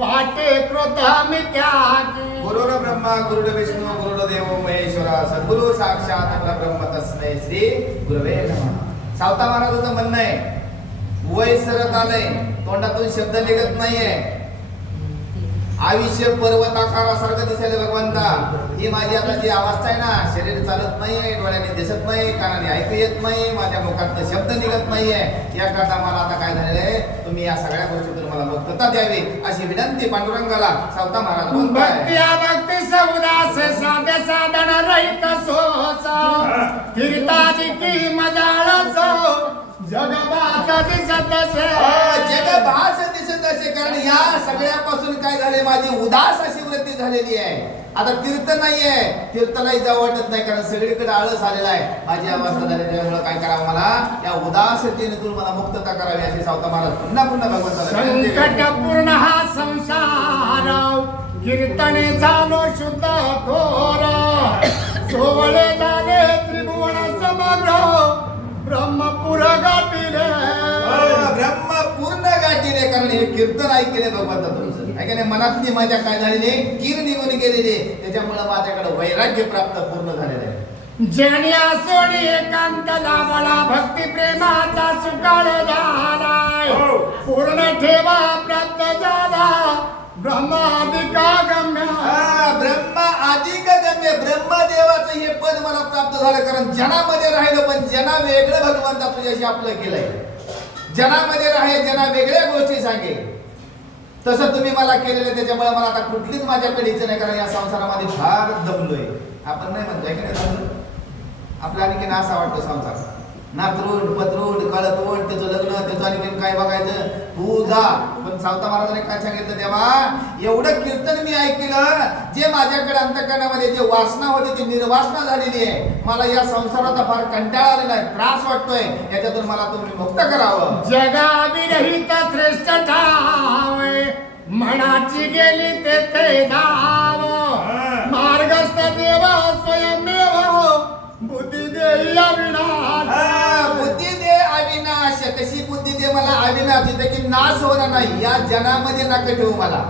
वाटे क्रोध मित्यागी. गुरुर् ब्रह्मा गुरुर्विष्णू गुरुर्देव महेश्वरा सद्गुरु साक्षात परब्रह्म तस्मै श्री गुरवे नमः. सावता महाराजांचं म्हणणं आहे, वय सरत आलंय, तोंडातून शब्द निघत नाहीये, आयुष्य पर्वताकारासारखं दिसायला भगवंता. ही माझी आता जी अवस्था आहे ना, शरीर चालत नाहीये, डोळ्याने दिसत नाही, कानाने ऐकू येत नाही, माझ्या मुखात शब्द निघत नाहीये. याकरता मला आता काय झालेलं आहे, तुम्ही या सगळ्या गोष्टीतून मला मुक्तता द्यावी अशी विनंती पांडुरंगाला सावता महाराज भक्ती भक्ती सौदास साधे साधन रहित सोच फिरताजी की मजाळ सो जग भास दिसत असे. जग भास दिसत असे, कारण या सगळ्यापासून काय झाले, माझी उदास अशी वृत्ती झालेली आहे. आता तीर्थ नाहीये, तीर्थलाही जाऊ वाटत नाही, कारण सगळीकडे आळस आलेला आहे. माझी अवस्था झाली, त्यामुळे काय करावं, मला या उदासतेतून मला मुक्तता करावी अशी सावता महाराज पुन्हा पुन्हा भगवंताला. संकटपूर्ण हा संसार कीर्तने झालो शुद्ध थोर सोवळे झाले त्रिभुवन समग्र ब्रह्मपुर गाठीले. ब्रह्मपूर्ण गाठीले, कारण हे कीर्तन ऐकले भगवंता तुमचं ऐकणे. मनातली माझ्या काय झालेली, कीर निघून गेलेली, त्याच्यामुळे माझ्याकडे वैराग्य प्राप्त पूर्ण झालेलं आहे. ज्ञानी सोडी एकांत लाभला भक्ती प्रेमाचा सुकाळ झालाय. पूर्ण ठेवा प्राप्त झाला ब्रह्मादिका गम्य. ब्रह्म अधिक गम्य, ब्रह्मदेवाचं हे पद मला प्राप्त झालं, कारण जनामध्ये राहिलं, पण जना वेगळं भगवंता तुझ्याशी आपलं केलंय. जनामध्ये राहे, जना वेगळ्या गोष्टी सांगे, तसं तुम्ही मला केलेलं. त्याच्यामुळे मला आता कुठलीच माझ्याकडे इच्छा नाही, कारण या संसारामध्ये फार दमलोय. आपण नाही म्हणतोय की नाही दमलो, आपला आणखीन असा वाटतो संसार, नातरूड पत्रूड कळतवड, त्याचं लग्न, त्याचं आणखीन काय बघायचं, तू जा. पण सावता महाराजांनी काय सांगितलं, तेव्हा एवढं कीर्तन मी ऐकलं, जे माझ्याकडे अंतःकरणामध्ये जे वासना होती ती निर्वासना झालेली आहे. मला या संसाराचा फार कंटाळा आलेला आहे, त्रास वाटतोय, याच्यातून मला तुम्ही मुक्त करावं. जगाविरहित श्रेष्ठ ठाव मनाची गेली तेथे धाव. मार्गस्थ देव स्वयंमेव बुद्धी देई अविनाश. बुद्धी दे अविनाश. कशी बुद्धी दे मला अविनाश, जिथे की नाश होणार नाही. या जनामध्ये नका ठेवू मला.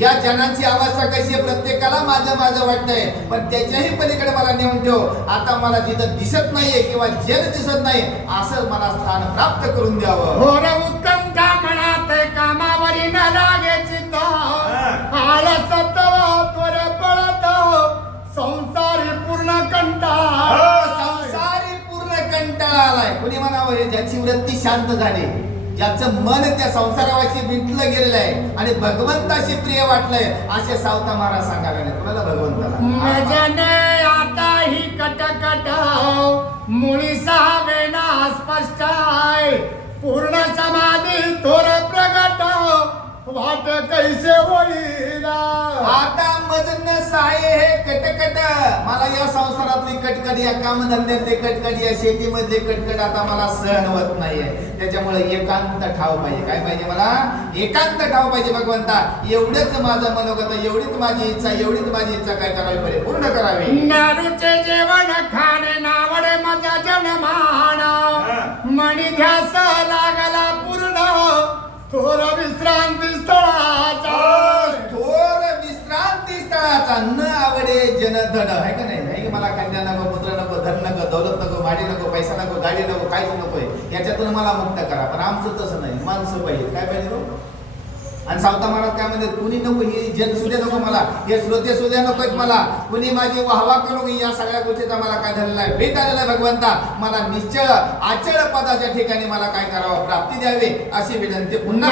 या जनाची अवस्था कशी आहे, प्रत्येकाला माझं माझं वाटतंय, पण त्याच्याही पलीकडे मला नेऊन ठेव. आता मला जिथं दिसत नाहीये किंवा जग दिसत नाही, असं मला स्थान प्राप्त करून द्यावं. घोर उत्कंठा मनात कामावरी न लागे चित्त. आळस त्वर पळत संसारी पूर्ण कंटाळा. संसारी पूर्ण कंटाळा आलाय. कुणी म्हणावं, हे ज्याची वृत्ती शांत झाली, ज्याचं मन त्या संसारावाशी विंटलं गेलेलं आहे आणि भगवंताशी प्रिय वाटलंय, असे सावता महाराज सांगायला कुणाला, भगवंताला. आता ही कटकट मुळी सावेना स्पष्ट आहे. पूर्ण समाधी थोर प्रगट वाट कैसे होईल. आता मदन सहाय्य हे कटकट, मला या संसारातली कटकट, या कामधंद्यातली कटकट, या शेतीमधली कटकट आता मला सहन होत नाहीये. त्याच्यामुळे एकांत ठाव पाहिजे. काय पाहिजे मला, एकांत ठाव पाहिजे भगवंता. एवढंच माझं मनोगत, एवढीच माझी इच्छा, एवढीच माझी इच्छा काय करावी पाहिजे, पूर्ण करावी. नारूचे जेवण खाणे नावडे माझा जनमान. मणी ध्यास लागला पूर्ण थोर विश्रांती स्थळाचा. थोर विश्रांती स्थळाचा न आवडे जनधन. आहे का नाही, नाही मला कन्या नको, पुत्र नको, धन नको, दौलत नको, गाडी नको, पैसा नको, गाडी नको, काहीच नकोय. याच्यातून मला मुक्त करा. पण आमचं तसं नाही, माणसं पाहिजे. काय पाहिजे, आणि सावता महाराज काय म्हणते, कुणी नको, ही जन सुद्धा नको मला, हे श्रोते सुद्धा नकोत मला, कुणी माझी वाहवा करू. या सगळ्या गोष्टीचा मला काय झालेला आहे, भेट आलेला आहे भगवंता. मला निश्चळ आचळ पदाच्या ठिकाणी मला काय करावं, प्राप्ती द्यावी अशी विनंती पुन्हा.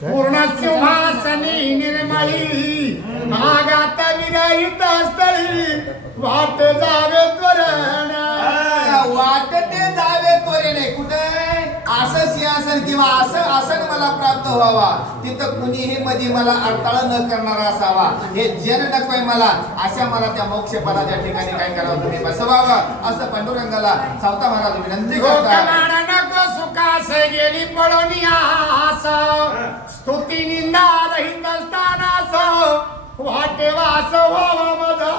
पूर्ण सिंहासनी निर्मळी मागात विरहित स्थळी वाट जावे त्वरेने. वाट ते जावे त्वरेने. कुठे असं सिंहासन किंवा असं आसन मला प्राप्त व्हावा, तिथं कुणीही मध्ये मला अडथळा न करणारा असावा. हे जन नकोय मला, अशा मला त्या मोक्ष पदाच्या ठिकाणी काय करावं, तुम्ही बसवावं असं पांडुरंगाला सावता महाराज विनंती करतात. नको सुखास गेली पळून आस स्तुती निंदा रहित स्थानास वाटेवा असं व्हावा माझा.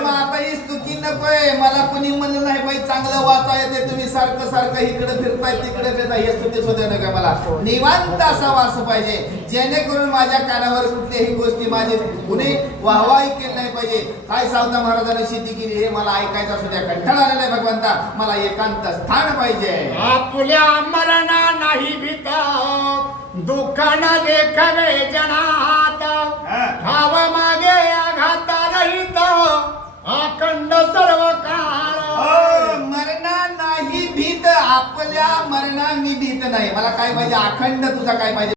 मग आता ही स्तुती नकोय. मला कोणी म्हणलं नाही बाई चांगलं वाचा येते, तुम्ही सारखं सारखं इकडे फिरताय तिकडे फिरताय, हे स्तुतीच होते नका. मला निवांत असा वास पाहिजे, जेणेकरून माझ्या कानावर कुठल्याही गोष्टी माझी कुणी वाहवाही केली नाही पाहिजे. काय सावता महाराजांनी शेती केली हे मला ऐकायचं असू द्या, कंटाळा आलेला आहे भगवंता. मला एकांत स्थान पाहिजे. आपल्या मरणा नाही भीता, दुःखाना देखावे जनात, भाव मागे आघाता रहित, अखंड सर्व काळ. मरणा नाही भीत, आपल्या मरणा मी भीत नाही. मला काय पाहिजे? अखंड तुझा काय पाहिजे?